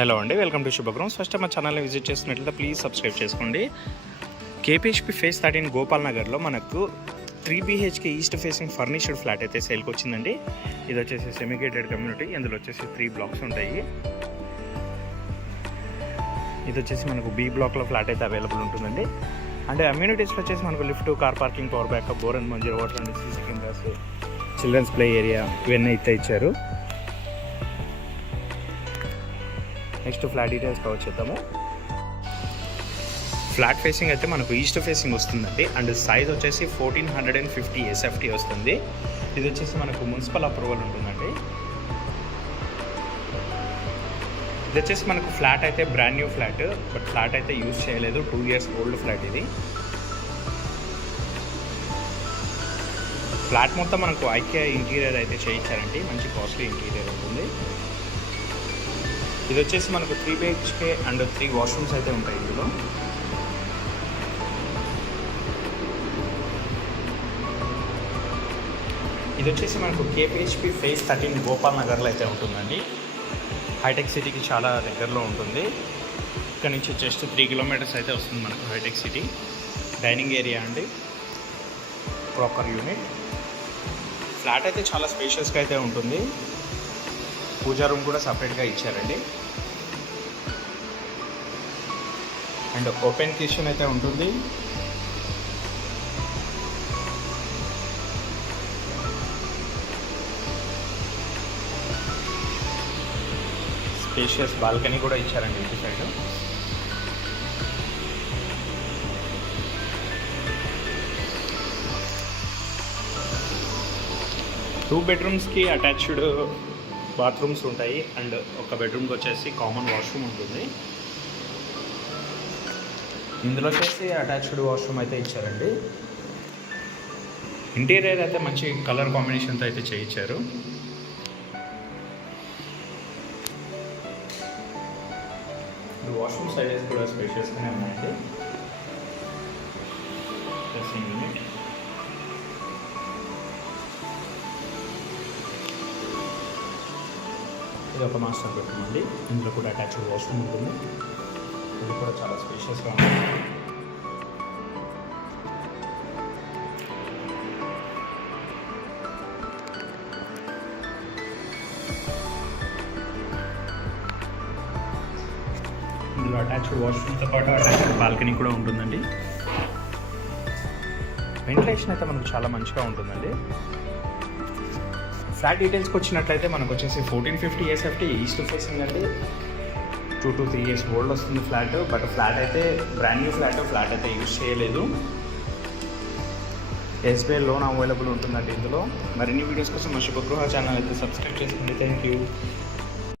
హలో అండి, welcome to శుభగ్రౌండ్స్. ఫస్ట్ మా ఛానల్ని విజిట్ చేస్తున్నట్లయితే ప్లీజ్ సబ్స్క్రైబ్ చేసుకోండి. కేపీహెచ్పి ఫేజ్ 13 గోపాల్ నగర్లో మనకు 3 BHK ఈస్ట్ ఫేసింగ్ ఫర్నిచర్డ్ ఫ్లాట్ అయితే సేల్కి వచ్చిందండి. ఇది వచ్చేసి సెమిగేటెడ్ కమ్యూనిటీ. ఇందులో వచ్చేసి 3 బ్లాక్స్ ఉంటాయి. ఇది వచ్చేసి మనకు బి బ్లాక్లో ఫ్లాట్ అయితే అవైలబుల్ ఉంటుందండి. అంటే అమ్యూనిటీస్లో వచ్చేసి మనకు lift, car parking, power backup, bore and మంజీరో water and CC cameras, childrens play area ఇవన్నీ అయితే ఇచ్చారు. నెక్స్ట్ ఫ్లాట్ డీటెయిల్స్ కవర్ చేద్దాము. ఫ్లాట్ ఫేసింగ్ అయితే మనకు ఈస్ట్ ఫేసింగ్ వస్తుందండి. అండ్ సైజ్ వచ్చేసి 1450 SFT వస్తుంది. ఇది వచ్చేసి మనకు మున్సిపల్ అప్రూవల్ ఉంటుందండి. ఇది వచ్చేసి మనకు ఫ్లాట్ అయితే brand new flat, but flat అయితే యూజ్ చేయలేదు. 2 years ఓల్డ్ ఫ్లాట్ ఇది. ఫ్లాట్ మొత్తం మనకు ఐకియా ఇంటీరియర్ అయితే చేయించారండి. మంచి కాస్ట్లీ ఇంటీరియర్ ఉంటుంది. ఇది వచ్చేసి మనకు 3 BHK అండ్ 3 వాష్రూమ్స్ అయితే ఉంటాయి ఇందులో. ఇది వచ్చేసి మనకు కేపీహెచ్పి ఫేజ్ 13 గోపాల్ నగర్లో అయితే ఉంటుందండి. హైటెక్ సిటీకి చాలా దగ్గరలో ఉంటుంది. ఇక్కడ నుంచి జస్ట్ 3 kilometers అయితే వస్తుంది మనకు హైటెక్ సిటీ. డైనింగ్ ఏరియా అండి, ప్రాపర్ యూనిట్. ఫ్లాట్ అయితే చాలా స్పేషియస్గా అయితే ఉంటుంది. పూజా రూమ్ కూడా సపరేట్గా ఇచ్చారండి. అండ్ ఓపెన్ కిచెన్ అయితే ఉంటుంది. స్పేషియస్ బాల్కనీ కూడా ఇచ్చారండి ఇంటి సైడ్. టూ బెడ్రూమ్స్కి అటాచ్డ్ బాత్రూమ్స్ ఉంటాయి. అండ్ ఒక బెడ్రూమ్కి వచ్చేసి కామన్ వాష్రూమ్ ఉంటుంది. ఇందులో వచ్చేసి అటాచ్డ్ వాష్రూమ్ అయితే ఇచ్చారండి. ఇంటీరియర్ అయితే మంచి కలర్ కాంబినేషన్తో అయితే చేయించారు. వాష్రూమ్ సైజెస్ కూడా స్పేషియస్గానే ఉన్నాయండి. యూనిట్. ఇది ఒక మాస్టర్ బెడ్రూమ్ అండి. ఇందులో కూడా అటాచ్డ్ వాష్రూమ్ ఉంటుంది. ఇది కూడా చాలా స్పేషియస్గా ఉంటుంది. ఇందులో అటాచ్డ్ వాష్రూమ్తో పాటు అటాచ్డ్ బాల్కనీ కూడా ఉంటుందండి. వెంటిలేషన్ అయితే మనకు చాలా మంచిగా ఉంటుందండి. ఫ్లాట్ డీటెయిల్స్కి వచ్చినట్లయితే మనకు వచ్చేసి 1450 SFT ఈస్ట్ ఫేసింగ్ అండి. 2 to 3 years ఓల్డ్ వస్తుంది ఫ్లాట్. బట్ ఫ్లాట్ అయితే బ్రాండ్ న్యూ ఫ్లాట్ అయితే యూజ్ చేయలేదు. SBI లోన్ అవైలబుల్ ఉంటుందండి ఇందులో. మరిన్ని వీడియోస్ కోసం మా శుభగృహ ఛానల్ అయితే సబ్స్క్రైబ్ చేసుకోండి. Thank you.